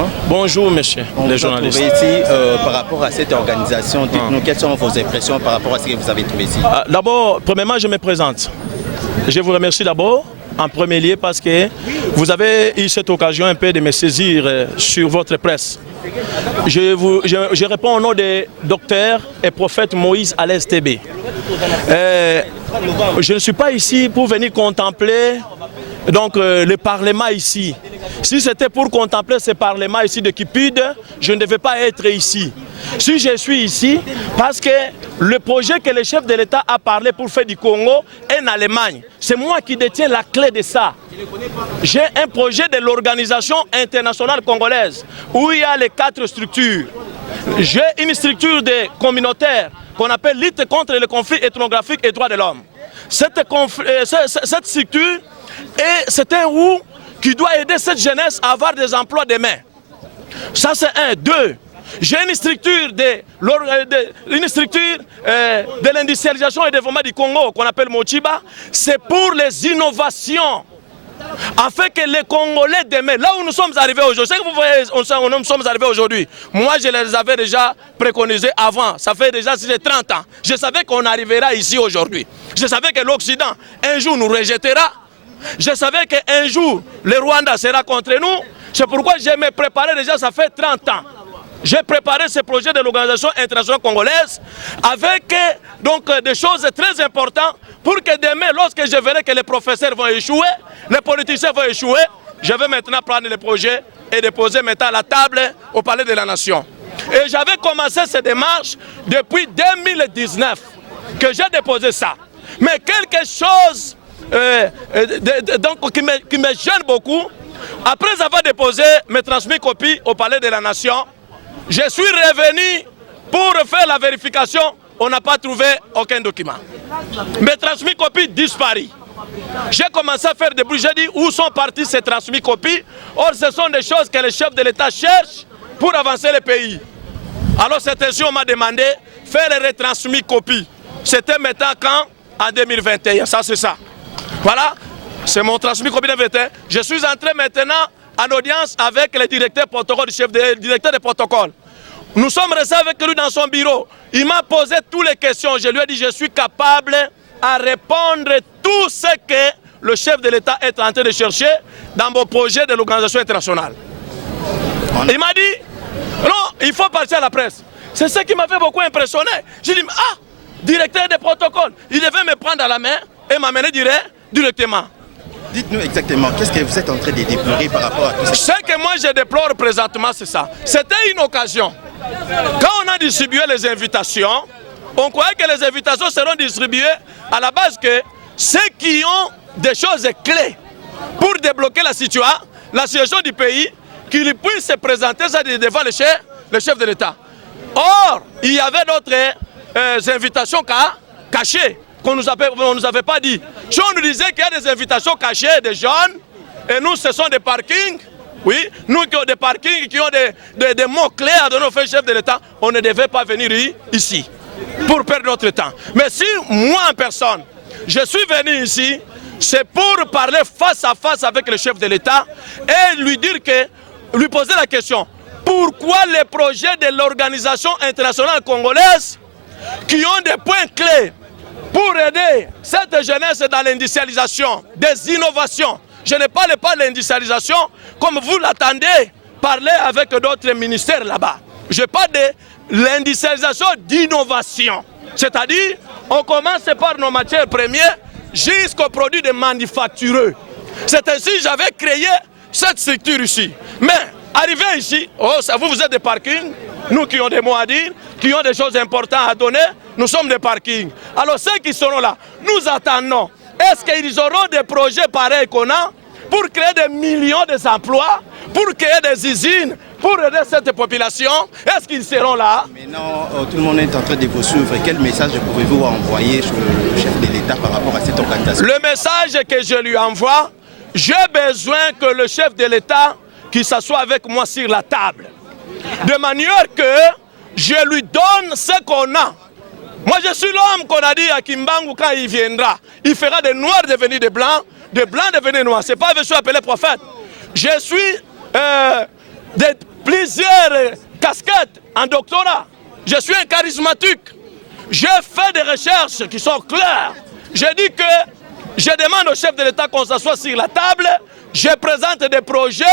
Président. Bonjour, monsieur, les journalistes. Ici, par rapport à cette organisation, dites-nous quelles sont vos impressions par rapport à ce que vous avez trouvé ici. D'abord, premièrement, je me présente. Je vous remercie d'abord, en premier lieu, parce que vous avez eu cette occasion un peu de me saisir sur votre presse. Je réponds au nom du docteur et prophète Moïse Alès TB. Je ne suis pas ici pour venir contempler le Parlement ici. Si c'était pour contempler ce Parlement ici de Cupide, je ne devais pas être ici. Si je suis ici, parce que le projet que le chef de l'État a parlé pour faire du Congo est en Allemagne. C'est moi qui détiens la clé de ça. J'ai un projet de l'Organisation internationale congolaise où il y a les 4 structures. J'ai une structure communautaire qu'on appelle lutte contre les conflits ethnographiques et droits de l'homme. Cette structure, c'est un roue qui doit aider cette jeunesse à avoir des emplois demain. Ça c'est un. 2. J'ai une structure de l'industrialisation et développement du Congo qu'on appelle Mochiba. C'est pour les innovations. Afin que les Congolais demain, là où nous sommes arrivés aujourd'hui, c'est que vous voyez, nous sommes arrivés aujourd'hui. Moi, je les avais déjà préconisés avant. Ça fait déjà 30 ans. Je savais qu'on arrivera ici aujourd'hui. Je savais que l'Occident, un jour, nous rejettera. Je savais qu'un jour, le Rwanda sera contre nous. C'est pourquoi je me préparais déjà, ça fait 30 ans. J'ai préparé ce projet de l'Organisation internationale congolaise avec des choses très importantes pour que demain, lorsque je verrai que les professeurs vont échouer, les politiciens vont échouer, je vais maintenant prendre le projet et déposer maintenant à la table au Palais de la Nation. Et j'avais commencé ces démarches depuis 2019 que j'ai déposé ça. Mais quelque chose qui me gêne beaucoup, après avoir déposé mes transmis copies au Palais de la Nation, je suis revenu pour faire la vérification, on n'a pas trouvé aucun document. Mes transmis copies disparu. J'ai commencé à faire des bruits, j'ai dit où sont partis ces transmis copies. Or ce sont des choses que le chef de l'État cherche pour avancer le pays. Alors c'est ainsi on m'a demandé de faire les retransmis copies. C'était maintenant quand? En 2021, ça c'est ça. Voilà, c'est mon transmis copie de 2021. Je suis entré maintenant en audience avec le directeur protocole, directeur de protocole. Nous sommes restés avec lui dans son bureau. Il m'a posé toutes les questions. Je lui ai dit je suis capable à répondre tout ce que le chef de l'État est en train de chercher dans mon projet de l'Organisation internationale. Il m'a dit non, il faut partir à la presse. C'est ce qui m'avait beaucoup impressionné. J'ai dit directeur de protocole, il devait me prendre à la main et m'amener directement. Dites-nous exactement, qu'est-ce que vous êtes en train de déplorer par rapport à tout ça? Ce que moi je déplore présentement, c'est ça. C'était une occasion. Quand on a distribué les invitations, on croyait que les invitations seront distribuées à la base que ceux qui ont des choses clés pour débloquer la situation du pays, qu'ils puissent se présenter ça devant le chef de l'État. Or, il y avait d'autres invitations cachées qu'on ne nous avait pas dit. Si on nous disait qu'il y a des invitations cachées des jeunes, et nous ce sont des parkings, oui, nous qui avons des parkings, qui ont des mots-clés à donner au chef de l'État, on ne devait pas venir ici pour perdre notre temps. Mais si moi en personne, je suis venu ici, c'est pour parler face à face avec le chef de l'État et lui poser la question, pourquoi les projets de l'Organisation internationale congolaise qui ont des points clés pour aider cette jeunesse dans l'industrialisation, des innovations. Je ne parle pas de l'industrialisation comme vous l'attendez, parler avec d'autres ministères là-bas. Je parle de l'industrialisation d'innovation. C'est-à-dire, on commence par nos matières premières jusqu'aux produits de manufactureux. C'est ainsi que j'avais créé cette structure ici. Mais, arrivé ici, vous êtes des parkings, nous qui avons des mots à dire, qui ont des choses importantes à donner, nous sommes des parkings. Alors ceux qui seront là, nous attendons. Est-ce qu'ils auront des projets pareils qu'on a pour créer des millions d'emplois, pour créer des usines, pour aider cette population? Est-ce qu'ils seront là? Maintenant, tout le monde est en train de vous suivre. Quel message pouvez-vous envoyer sur le chef de l'État par rapport à cette organisation? Le message que je lui envoie, j'ai besoin que le chef de l'État qui s'assoie avec moi sur la table. De manière que je lui donne ce qu'on a. Moi, je suis l'homme qu'on a dit à Kimbangu quand il viendra. Il fera des noirs devenir des blancs devenir noirs. Ce n'est pas je suis appelé prophète. Je suis de plusieurs casquettes en doctorat. Je suis un charismatique. J'ai fait des recherches qui sont claires. Je dis que je demande au chef de l'État qu'on s'assoie sur la table. Je présente des projets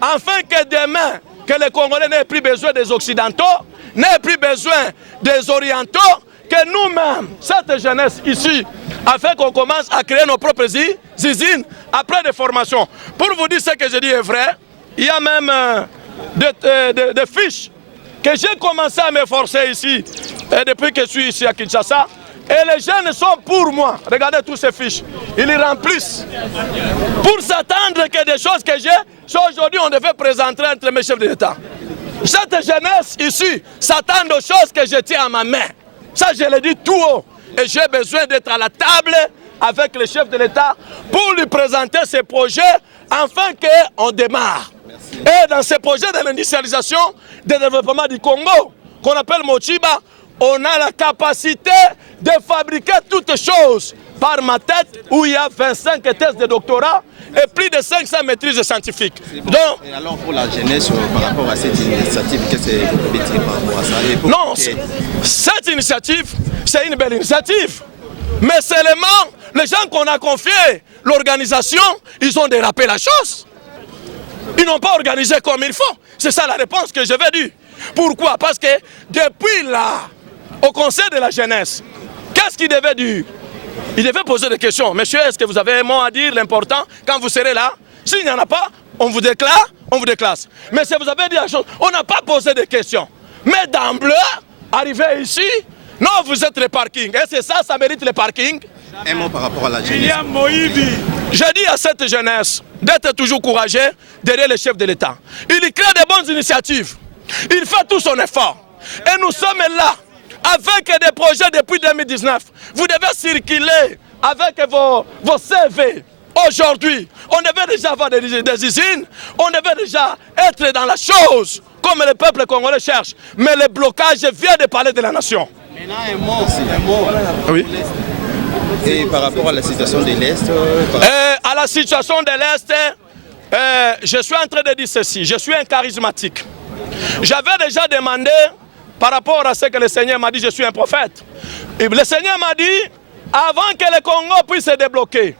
afin que demain, que les Congolais n'aient plus besoin des Occidentaux, n'aient plus besoin des Orientaux, que nous-mêmes, cette jeunesse ici, afin qu'on commence à créer nos propres usines après des formations. Pour vous dire ce que je dis est vrai, il y a même des fiches que j'ai commencé à me forcer ici, depuis que je suis ici à Kinshasa. Et les jeunes sont pour moi. Regardez tous ces fiches. Ils les remplissent. Pour s'attendre que des choses que j'ai, aujourd'hui on devait présenter entre mes chefs de l'État. Cette jeunesse ici s'attend aux choses que je tiens à ma main. Ça, je le dis tout haut. Et j'ai besoin d'être à la table avec le chef de l'État pour lui présenter ces projets afin qu'on démarre. Merci. Et dans ces projets de l'industrialisation, de développement du Congo, qu'on appelle Mochiba, on a la capacité de fabriquer toutes choses par ma tête, où il y a 25 thèses de doctorat et plus de 500 maîtrises scientifiques. Bon. Donc, et alors pour la jeunesse, par rapport à cette initiative, qu'est-ce que vous pouvez dire par rapport à ça? Non, cette initiative, c'est une belle initiative. Mais seulement, les gens qu'on a confiés, l'organisation, ils ont dérapé la chose. Ils n'ont pas organisé comme il faut. C'est ça la réponse que je vais dire. Pourquoi? Parce que depuis là, au Conseil de la jeunesse, qu'est-ce qu'il devait dire? Il devait poser des questions. Monsieur, est-ce que vous avez un mot à dire, l'important, quand vous serez là? S'il n'y en a pas, on vous déclare, on vous déclasse. Mais si vous avez dit la chose, on n'a pas posé de questions. Mais d'emblée, arrivé ici, non, vous êtes le parking. Et c'est ça, ça mérite le parking. Un mot par rapport à la jeunesse. Je dis à cette jeunesse d'être toujours courageux derrière le chef de l'État. Il crée de bonnes initiatives. Il fait tout son effort. Et nous sommes là avec des projets depuis 2019. Vous devez circuler avec vos CV. Aujourd'hui, on devait déjà avoir des usines, on devait déjà être dans la chose, comme le peuple congolais cherche. Mais le blocage vient de parler de la nation. Maintenant, un mot. Oui. Et par rapport à la situation de l'Est à la situation de l'Est, je suis en train de dire ceci. Je suis un charismatique. J'avais déjà demandé, par rapport à ce que le Seigneur m'a dit, je suis un prophète. Et le Seigneur m'a dit, avant que le Congo puisse se débloquer,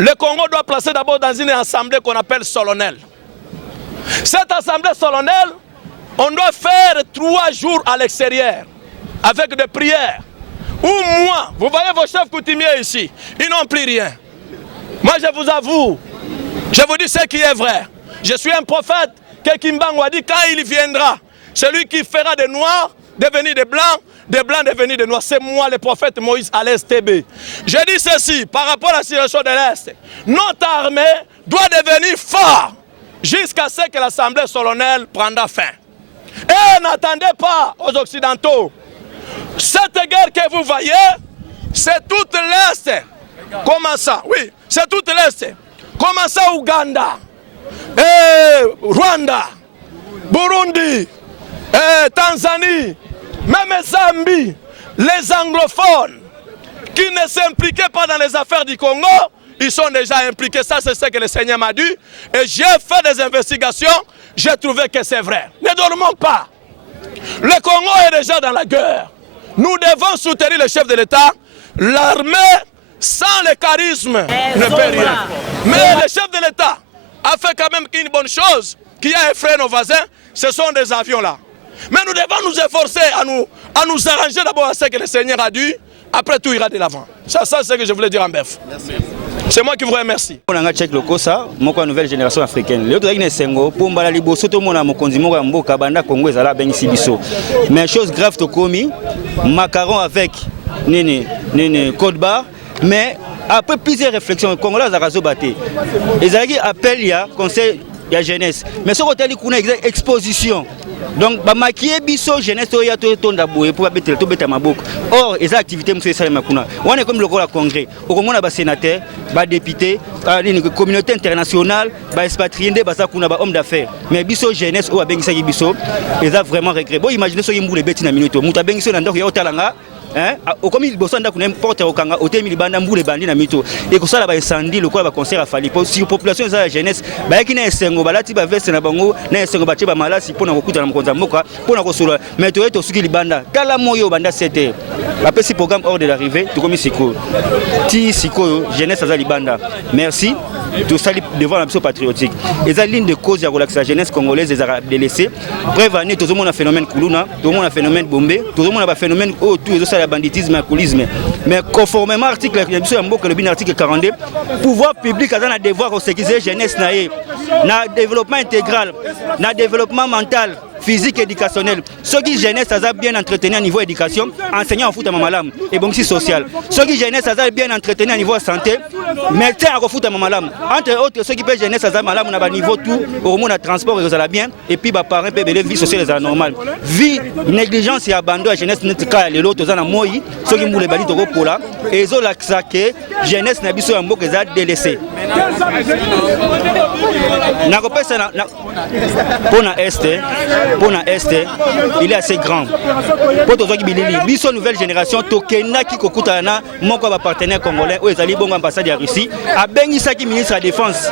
le Congo doit placer d'abord dans une assemblée qu'on appelle solennelle. Cette assemblée solennelle, on doit faire 3 jours à l'extérieur, avec des prières. Ou moi, vous voyez vos chefs coutumiers ici, ils n'ont plus rien. Moi je vous avoue, je vous dis ce qui est vrai. Je suis un prophète, que Kimbangu a dit, quand il viendra, celui qui fera des noirs devenir des blancs devenir des noirs. C'est moi le prophète Moïse à l'STB. Je dis ceci, par rapport à la situation de l'Est, notre armée doit devenir forte jusqu'à ce que l'Assemblée solennelle prendra fin. Et n'attendez pas aux Occidentaux. Cette guerre que vous voyez, c'est toute l'Est. Comment ça? Oui, c'est toute l'Est. Comment ça, Ouganda, Rwanda, Burundi, Tanzanie, même Zambie, les anglophones qui ne s'impliquaient pas dans les affaires du Congo, ils sont déjà impliqués. Ça, c'est ce que le Seigneur m'a dit. Et j'ai fait des investigations, j'ai trouvé que c'est vrai. Ne dormons pas. Le Congo est déjà dans la guerre. Nous devons soutenir le chef de l'État. L'armée, sans le charisme, ne peut rien. Mais le chef de l'État a fait quand même une bonne chose, qui a effrayé nos voisins, ce sont des avions là. Mais nous devons nous efforcer à nous arranger d'abord à ce que le Seigneur a dit, après tout ira de l'avant. Ça c'est ce que je voulais dire en bref. C'est moi qui vous remercie. On a check le Kosa, moi nouvelle génération africaine. Le autre Sengo, pour mbala liboso to mona mokonzi moko ya mboka banda Congo ezala bengisi biso. Mais chose grave to komi, macaron avec nene code bar, mais après plusieurs réflexions, Congolais a raison batté. Ezalaki appel il y a conseil il y a jeunesse. Mais ce côté il y a exposition. Donc, ba maquiller biso jeunesse to ya to tonda boye pour betel to beta maboko. Or, les activités monsieur Salema kuna. On est comme le congrès. Au Congo na ba sénateur, ba député, une communauté internationale, ba expatriés, ba ça kuna ba homme d'affaires. Mais biso jeunesse o abengisa biso, ils a vraiment regret. Bon, imaginez so yimbu le beti na minute. Muta bengiso na ndoko ya otalanga comme il bosse n'importe au Kanga au thème libanda mbou les bandits na mito et que ça là ba incendie le quoi ba concert à Fali pour si population ça la jeunesse ba qui na esengo balati ba veste na bango na esengo ba tiba malasi pour na kokuta na mkonza mboka pour na kosolo mais to eto suki libanda kala moyo banda 7h après si programme hors de l'arrivée tout comme siko ti siko jeunesse ça libanda merci tout ça devant l'ambition patriotique et ça ligne de cause ya relaxer la jeunesse congolaise des arabes délaissés bref année tout le monde a phénomène Kuluna tout le monde a phénomène Bombé tout le monde a phénomène tout ça le banditisme et alcoolisme mais conformément à l'article article 42 pouvoir public a un devoir de sécuriser jeunesse na développement intégral na développement mental physique éducationnel ceux qui jeunesse ça bien entretenu à niveau éducation enseignant en foot à mamalam et bon si social ceux qui jeunesse ça bien entretenu à niveau santé médecin à foot à mamalam entre autres ceux qui peut jeunesse ça malam na niveau tout au monde à transport et ça la bien et puis ba parents peut vie sociale c'est normal vie négligence et abandon à jeunesse net cas les autres za na moi ceux qui moule bali to pour là et zo la que jeunesse na biso ya mboka za délaissé na kopesa na pour na est il est assez grand pour tous qui bilili biso nouvelle génération tokena ki kokuta na moko ba partenaire congolais o ezali bongo ambassade ya Russie a bengisa ki ministre de la défense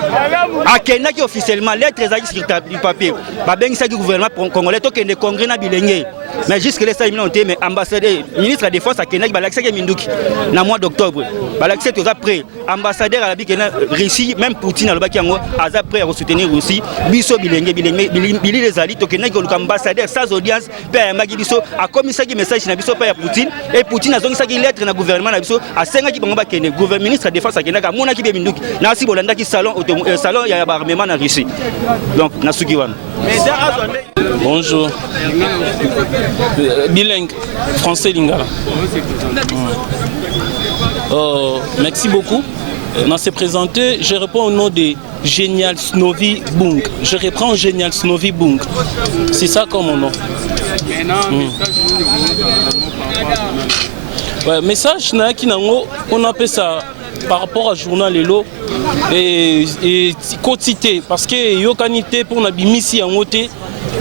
a kena ki officiellement lettre ezali sur papier ba bengisa ki gouvernement congolais tokende congrès na bilenge mais jusque là ça il monté mais ambassadeur ministre de la défense a kena ki ba l'accès ki minduki na mois d'octobre ba l'accès tout après ambassadeur à la bikena Russie même Poutine a lobaki yango aza prêt à soutenir Russie biso bilenge bilili les alliés tokena ki ambassadeur sans audience père Magibiso a commis ça qui message na biso père Poutine et Poutine a zongi ça qui lettre na gouvernement na biso a senga ki bango ba kene gouvernement ministre de défense a kena ka mona ki be minduki na si bolanda ki salon ya ba armement na Russie donc na suki wana bonjour bilingue français lingala merci beaucoup. Dans se présenter, je réponds au nom de Génial Snowy Bung. Je reprends Génial Snowy Bung. C'est ça comme mon nom. Ouais, message on appelle ça par rapport à journal Lelo et quotité parce que yokanité pour nabimisi yangote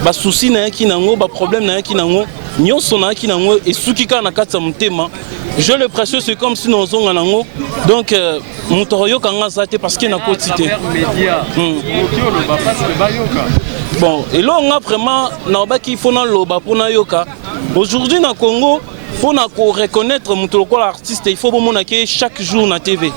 ba souci na yaki nango ba problème na yaki nango nyonso na yaki nango et sukika na katsa mutema. Je le précieux c'est comme si nous avons un ango donc Montoroyo kanga zate parce qu'il y a une quotité. Bon et là on a vraiment il faut na loba pour na yoka. Aujourd'hui dans Congo pour reconnaître l'artiste il faut que chaque jour na TV.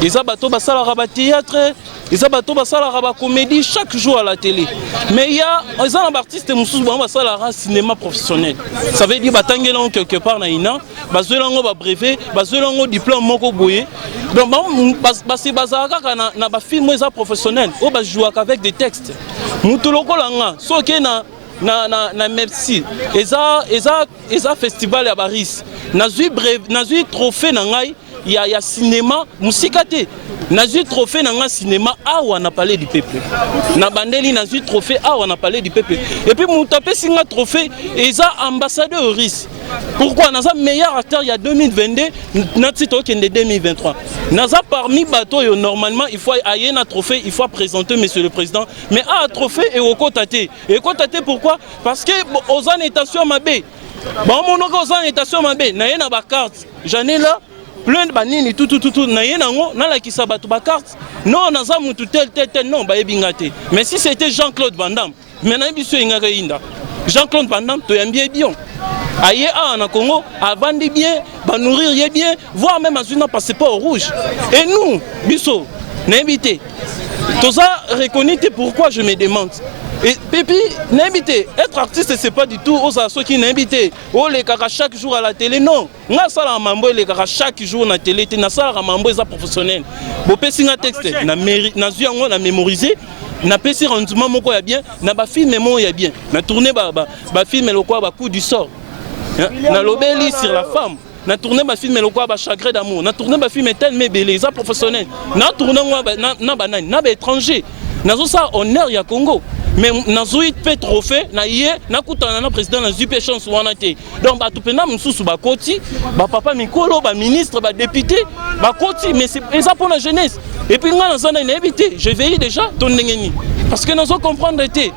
Les abato basala raba théâtre, les abato basala raba comédie chaque jour à la télé. Mais il y a un artiste mususu basala raba cinéma professionnel. Ça veut dire batangela quelque part na ina, bazolango ba brevet, bazolango diplôme moko boye. Donc basi bazaka na ba film professionnel, o ba jouer avec des textes. Mutuloko langa, soke na merci eza festival ya Baris nazui trophée na ngai ya cinéma musika te nazui trophée na ngai cinéma awa na palais du peuple na bandeli nazui trophée awa na palais du peuple et puis mutapé singa trophée eza ambassadeur Russe. Pourquoi naza meilleur acteur il y a 2022 natito kende 2023 naza parmi bateau normalement il faut ayer na trophée il faut présenter monsieur le président mais à trophée et au côté pourquoi parce que aux annotations mabé bon mon aux annotations mabé na yena ba carte j'en ai là plein de banini tout na yena ngo na la kisa bato ba carte non naza mutu tel non ba ebingate mais si c'était Jean-Claude Van Damme maintenant biso ingaka inda Jean-Claude Van Damme to yambie bien aïe en Congo, à vendre bien, à nourrir bien, voire même à un passeport rouge. Et nous, Bisso, n'invité. Tout ça reconnaît pourquoi je me demande. Et Pépi, n'invité. Être artiste, c'est pas du tout aux assos qui n'invité. Oh, les caras chaque jour à la télé, non. N'a ça la mambo, les caras chaque jour à la télé, n'a ça la mambo, c'est professionnel. Bon, pési un texte, n'a su en mémoriser. Na pesi rendement moko ya bien, na ba film mémo ya bien. Na tourner ba film le quoi ba coup du sort. Na lobeli sur la femme. Na tourner ma film le quoi ba chagrin d'amour. Na tourner ma film tel mais belé ça professionnel. Na tourner na banane, na ba étranger. Na zo ça honneur ya Congo. Mais na zo it pe trophée na yé na kutana na président na zupe chance wana te. Donc ba tupena msusu ba koti, ba papa mikolo, ba ministre, ba député, ba koti mais c'est ça pour la jeunesse. Et puis, je vais déjà ton parce que nous comprendre été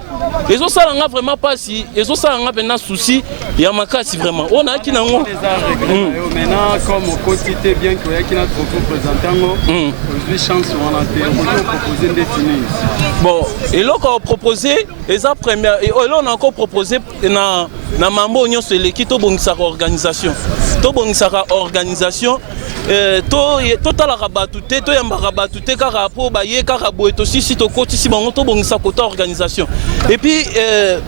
et ça n'a vraiment pas si et ça n'a pas souci il y a ma casse vraiment on a qui n'a maintenant comme au quotidien bien que qui n'a trop présentant aujourd'hui chance on a proposé des finis bon et là on a proposé et ça première et là on a encore proposé na mambo nyonso c'est l'équipe to bongisa organisation to tala rabatute to yamba rabatute ka rapport ba ye ka raboeto si to koti si bango to bongisa kota organisation et puis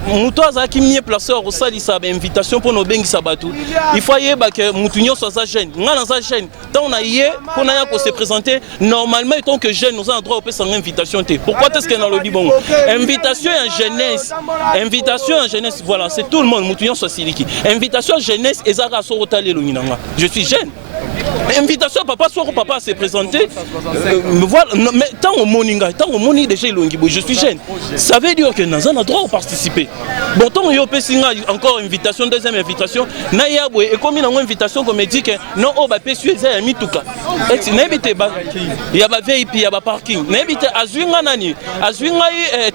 muto azaki mieux placé au sali sa invitation pour nos bengisa batu il faut yeba que mutu nyonso sa jeune ngana sa jeune tant on a yé pour na ya ko se présenter normalement tant que jeune nous a droit au pesa invitation té pourquoi est-ce que dans le bon invitation en jeunesse voilà c'est tout le monde mutu nyonso siliki invitation jeunesse ezaka so rotale lo ninanga je suis jeune. Invitation papa soit papa s'est présenté voilà mais tant au moninga tant au moni déjà je suis jeune ça veut dire que nous avons droit à participer bon tant yo pesinga encore invitation deuxième invitation na yabwe et comme une invitation comme dit que non on va pesuer ça mituka et n'habite ba il y a ba VIP il y a ba parking n'habite azwinga nani azwinga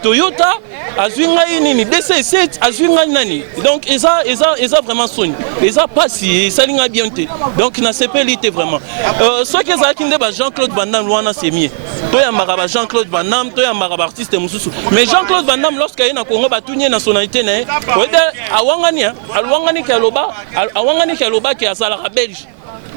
Toyota azwinga nini DC7 azwinga nani donc ça vraiment soin et ça passe ça linga bien donc na CPLité vraiment ce que ça qui ndeba Jean-Claude Van Damme loana c'est mieux toi ya maraba Jean-Claude Van Damme toi ya maraba artiste mususu mais Jean-Claude Van Damme lorsqu'il na Congo batunye nationalité na awangani kaloba ki azala belge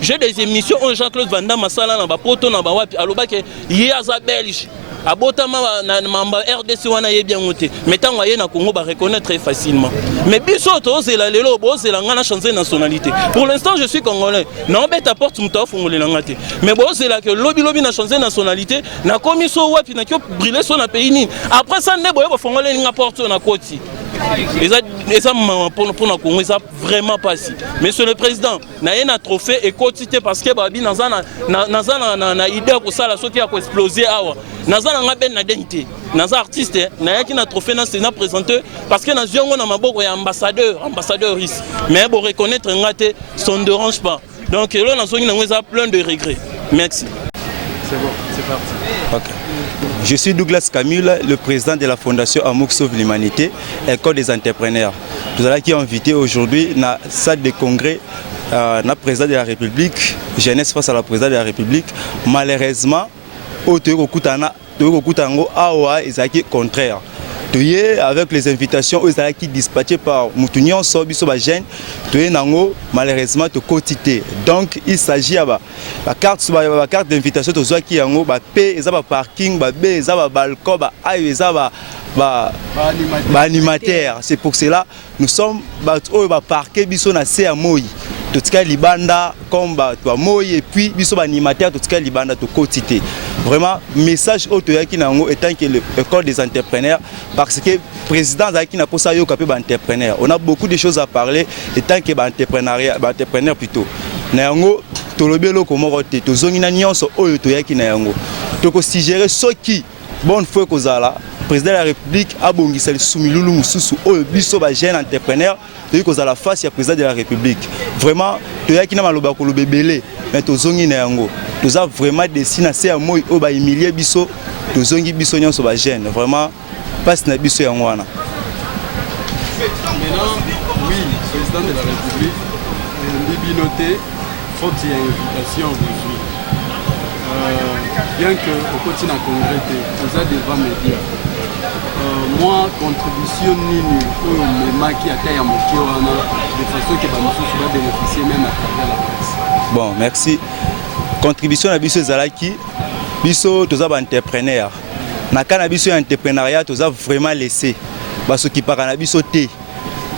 j'ai des émissions où Jean-Claude Van Damme asala na ba poto na ba wapi aloba ke yaza belge abotama na mamba RDC wana yebia ngote mais tant waye na Congo ba reconnaître très facilement mais biso to zela lelo bo zela ngana changer nationalité pour l'instant je suis congolais non beta porte muto fongolela ngate mais bo zela que lobby na changer nationalité na komiso wapi na kyo briller son pays ni après ça ne boye bo fongolela nga porte na koti et ça pour na Congo ça vraiment pas si monsieur le président na un trophée et quotité parce que babi na idée ko sala soki ya ko exploser awa nazana nga ben na dente naza artiste na yaki na trophée na sénat présenté parce que na ziongo na maboko ya ambassadeur ici mais pour reconnaître ngate ça ne dérange pas donc là na zongi na ngeza plein de regrets merci c'est bon c'est parti OK. Je suis Douglas Camille, le président de la Fondation Amour Sauve l'Humanité, École des entrepreneurs. Nous allons qui invité aujourd'hui dans la salle de congrès, le président de la République, jeunesse face à la présidente de la République. Malheureusement, au contraire. Avec les invitations qui dispatchées par Moutunion Sobiso Bajen, malheureusement de quotité. Donc il s'agit de la carte d'invitation qui est parking, balcon, animateur. C'est pour cela nous sommes parqués biso na CMOI. Tout ce qui est libanda comme et puis biso animateur tout ce qui est libanda de quotité. Vraiment message autour qui nango étant que l'école des entrepreneurs parce que président qui n'a pas ça yo capé entrepreneur. On a beaucoup de choses à parler étant que entrepreneur plutôt. Nango tolobelo comme roté to zongina nyonso oyo to yaki na yango. To ko suggérer ce qui bonne fois kozala président de la République a bongisa le soumilulu mususu oyo biso ba jeune entrepreneur to kozala face ya président de la République. Vraiment to yaki na maloba ko lobebele mais to zongi na yango. Nous avons vraiment dessiné assez à moi au bas humilié biso, nous avons biso nyonso ba jeune vraiment passe na biso yango wana. Maintenant, oui, président de la République, Libinoté, faut qu'il y ait une invitation aujourd'hui. Bien que au quotidien congrès, vous avez devant médias. Moi, contribution nini pour me maquiller à taille à mon kiwana de façon que Bamusu va bénéficier même à travers la presse. Bon, merci. Contribution à biso zalaki, biso tous les entrepreneurs. Na kana biso entrepreneuriat tous vraiment laissé. Parce qui par na biso té.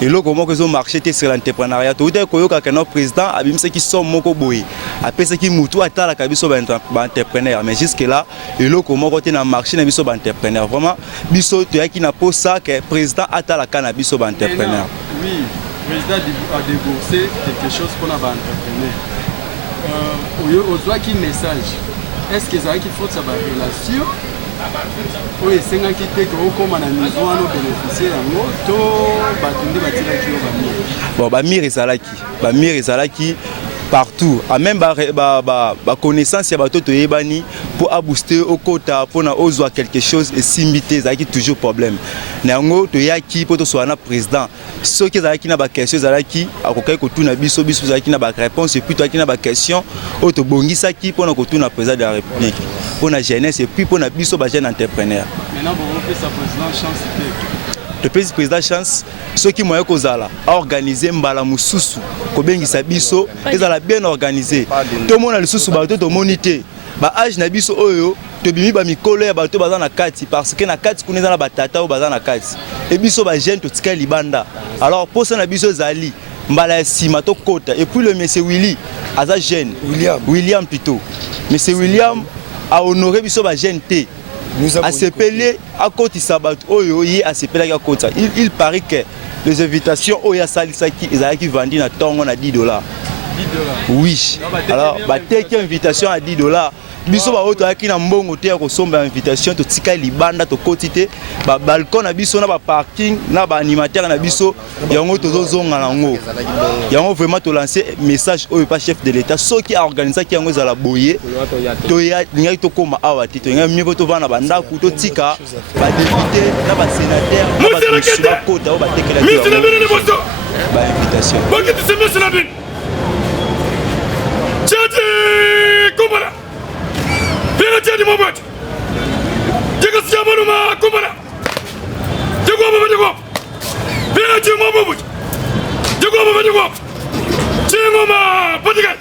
Et là comment que zo marché sur l'entrepreneuriat. Tout est koyoka que notre président abimse qui sont moko boy. Après ce qui mutu atala ka biso ba entrepreneur mais jusque là et là comment côté na marché na biso ba entrepreneur. Vraiment biso to yaki na po ça que président atala kana biso ba entrepreneur. Oui, président a déboursé quelque chose pour na ba entrepreneur. Au qui message est-ce que ça qui faut sa relation oui c'est un qui fait que comme on a besoin de bénéficier en moto batundi batila qui va bon ba mire ezalaki partout. Même la connaissance ya bato toyebani pour booster au quota pour na ozwa quelque chose et simité ça qui toujours problème. Nango toyaki pour to soana président. Ceux qui zaki na ba question zaki akokai ko tuna biso zaki na ba réponse et puis toi qui na ba question o to bongisa ki pour na ko tuna président de la République. Pour la jeunesse et puis pour na biso ba jeune entrepreneur. Maintenant vous avez sa président chance. Le président chance ceux qui moyen kozala a organisé mbala mususu ko bengisa biso ezala bien organisé tout monde le susu bato to monité ba âge na biso oyo to bimi ba mikolo ya bato baza na kati parce que na kati kuneza na batata o baza na kati et biso ba jeune to tika libanda alors pour ça na biso zali mbala sima to kota et puis le monsieur Willy aza jeune William plutôt monsieur William a honoré biso ba jeune té à s'appeler à côté sabat oyo yi à s'appeler à côté il paraît que les invitations oya salisaki ezalaki vendi na tongo na $10 oui alors ba teki invitation à $10 biso ba oto aki na mbongo te ya kosomba invitation to tika libanda to kotite ba balcon na biso na ba parking na ba animateur na biso yango tozozonga nango yango vraiment to lancer message oyo pas chef de l'état ceux qui a organisé ki yango za la boye to ya ngai to koma awa ti to ngai mieux to vana banda ku to tika ba député na ba sénateur na ba kota o ba tekela ba invitation bakiti semestre la bin Tchadi Kumbala Pira Tchadi Mobat Diga Siamanuma Kumbala Digo Digo Pira Tchadi Mobat Digo Digo Chingoma Patigan